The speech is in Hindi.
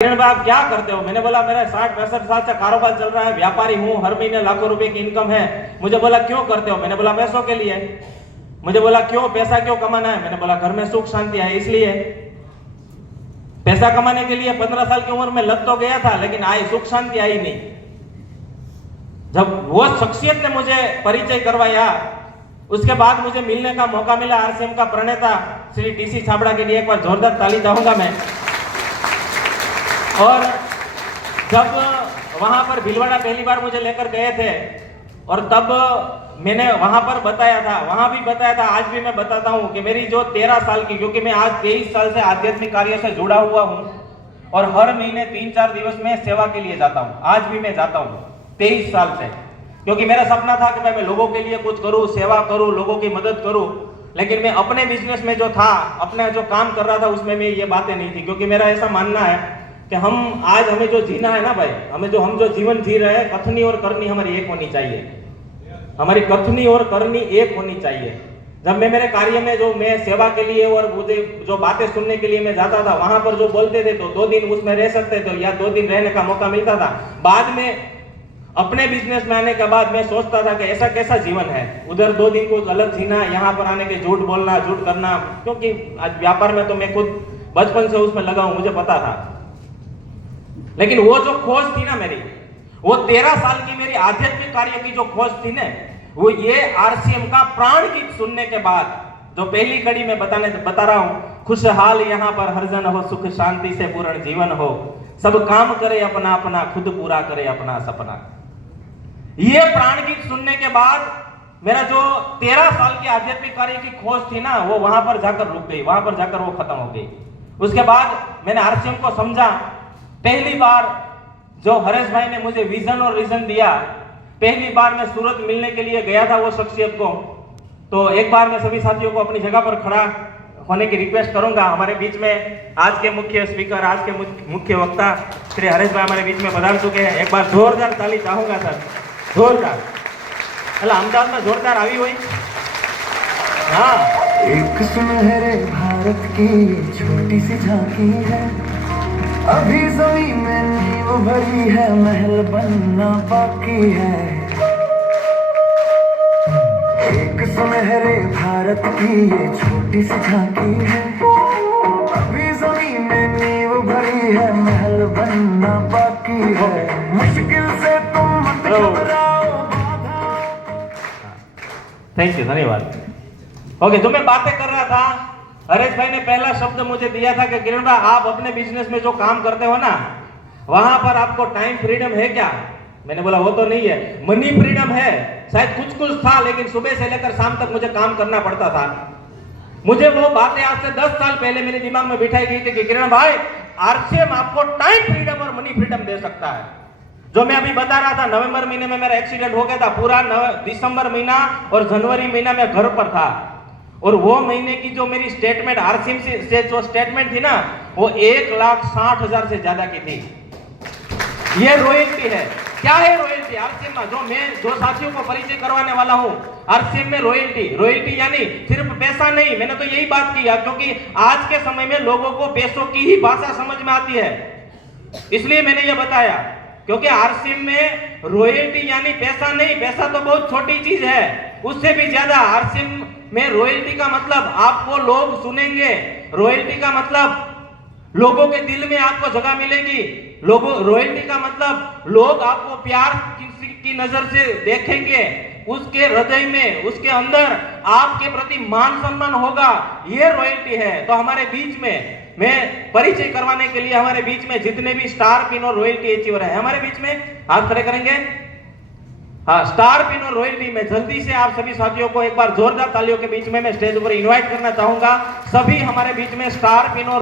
किरण भाई आप क्या करते हो? मैंने बोला मेरा 60-65 साल से कारोबार चल रहा है, व्यापारी हूँ, हर महीने लाखों रुपए की इनकम है। मुझे बोला क्यों करते हो? मैंने बोला पैसों के लिए। मुझे बोला क्यों, पैसा क्यों कमाना है? मैंने बोला घर में सुख शांति है इसलिए। पैसा कमाने के लिए 15 साल की उम्र में लग तो गया था, लेकिन आई सुख शांति आई नहीं। जब वो शख्सियत ने मुझे परिचय करवाया, उसके बाद मुझे मिलने का मौका मिला आरसीएम का प्रणेता श्री टीसी छाबड़ा के लिए एक बार जोरदार ताली चाहूंगा मैं। और जब वहां पर भीलवाड़ा पहली बार मुझे लेकर गए थे, और तब मैंने वहां पर बताया था, वहां भी बताया था, आज भी मैं बताता हूं कि मेरी जो 13 साल की, क्योंकि मैं आज 23 साल से आध्यात्मिक कार्य से जुड़ा हुआ हूं और हर महीने 3-4 दिवस में सेवा के लिए जाता हूं। आज भी मैं जाता हूं 23 साल से, क्योंकि मेरा सपना था कि मैं लोगों के लिए कुछ करूं, सेवा करूं, लोगों की मदद करूं। लेकिन मैं अपने बिजनेस में जो था, अपना जो काम कर रहा था, उसमें मैं ये बातें नहीं थी, क्योंकि मेरा ऐसा मानना है कि हमें जो जीना है ना भाई, हम जो जीवन जी रहे हैं, कथनी और करनी हमारी एक होनी चाहिए। हमारी कथनी और करनी एक होनी चाहिए। जब मैं मेरे कार्य में जो मैं सेवा के लिए और मुझे जो बातें सुनने के लिए मैं जाता था, वहां पर जो बोलते थे तो 2 दिन उसमें रह सकते थे या 2 दिन रहने का मौका मिलता था। बाद में अपने बिजनेस में आने के बाद मैं सोचता था कि ऐसा कैसा जीवन है, उधर 2 दिन कुछ अलग जीना, यहाँ पर आने के झूठ बोलना, झूठ करना। क्योंकि आज व्यापार में तो मैं खुद बचपन से उसमें लगा हूं, मुझे पता था। लेकिन वो जो खोज थी ना मेरी, वो 13 साल की मेरी आध्यात्मिक कार्य की जो खोज थी ना, वो ये आरसीएम का प्राण गीत सुनने के बाद, जो पहली कड़ी में बता रहा हूं, खुशहाल यहाँ पर हर जन हो, सुख शांति से पूर्ण जीवन हो, सब काम करे अपना अपना, खुद पूरा करे अपना सपना। ये प्राण गीत सुनने के बाद मेरा जो 13 साल की आध्यात्मिक कार्य की खोज थी ना, वो वहां पर जाकर रुक गई, वहां पर जाकर वो खत्म हो गई। उसके बाद मैंने आरसीएम को समझा। पहली बार जो हरेश भाई ने मुझे विजन और रीजन दिया, पहली बार मैं सूरत मिलने के लिए गया था वो शख्सियत को। तो एक बार मैं सभी साथियों को अपनी जगह पर खड़ा होने की रिक्वेस्ट करूंगा। हमारे बीच में आज के मुख्य स्पीकर, आज के मुख्य वक्ता श्री हरेश भाई हमारे बीच में पधार चुके हैं। एक बार जोरदार ताली चाहूंगा सर, जोरदार। એટલે અમદાવાદમાં જોરદાર આવી હોય। हाँ, एक सुनहरे भारत की छोटी सी झांकी है, अभी जमीन में नींव भरी है, महल बनना बाकी है। एक सुनहरे भारत की ये छोटी सी झांकी है, अभी जमीन में नींव भरी है, महल बनना बाकी है। मुश्किल से तुम मत घबराओ। थैंक यू, धन्यवाद। ओके, जो मैं बातें कर रहा था, हरेश भाई ने पहला शब्द मुझे दिया था कि किरण भाई आप अपने बिजनेस में जो काम करते हो ना, वहां पर आपको टाइम फ्रीडम है क्या? मैंने बोला वो तो नहीं है। मनी फ्रीडम है, शायद कुछ था, लेकिन सुबह से लेकर शाम तक मुझे काम करना पड़ता था। मुझे वो बातें आज से 10 साल पहले मेरे दिमाग में बिठाई गई थी कि किरण भाई आरसीएम आपको टाइम फ्रीडम और मनी फ्रीडम दे सकता है। जो मैं अभी बता रहा था, नवंबर महीने में मेरा एक्सीडेंट हो गया था, पूरा दिसंबर महीना और जनवरी महीना में घर पर था। और वो महीने की जो मेरी स्टेटमेंट आरसीएम से जो स्टेटमेंट थी ना, वो 1,60,000 से ज्यादा की थी। ये रॉयल्टी है। क्या है रॉयल्टी आरसीएम में? जो साथियों को परिचय करवाने वाला हूं, आरसीएम में रॉयल्टी यानी सिर्फ पैसा नहीं। मैंने तो यही बात की, क्योंकि आज के समय में लोगों को पैसों की ही भाषा समझ में आती है, इसलिए मैंने ये बताया। क्योंकि आरसीएम में रॉयल्टी यानी पैसा नहीं, पैसा तो बहुत छोटी चीज है, उससे भी ज्यादा आरसीएम में रॉयल्टी का मतलब आपको लोग सुनेंगे। रॉयल्टी का मतलब लोगों के दिल में आपको जगह मिलेगी। रॉयल्टी का मतलब लोग आपको प्यार की नजर से देखेंगे, उसके हृदय में, उसके अंदर आपके प्रति मान सम्मान होगा। ये रॉयल्टी है। तो हमारे बीच में मैं परिचय करवाने के लिए, हमारे बीच में जितने भी स्टार पिन और रॉयल्टी अचीवर है, हमारे बीच में हाथ खड़े करेंगे। हाँ, स्टार पिन और रॉयल्टी में जल्दी से आप सभी साथियों को एक बार जोरदार तालियों के बीच में मैं स्टेज पर इनवाइट करना चाहूंगा। सभी हमारे बीच में स्टार पिन और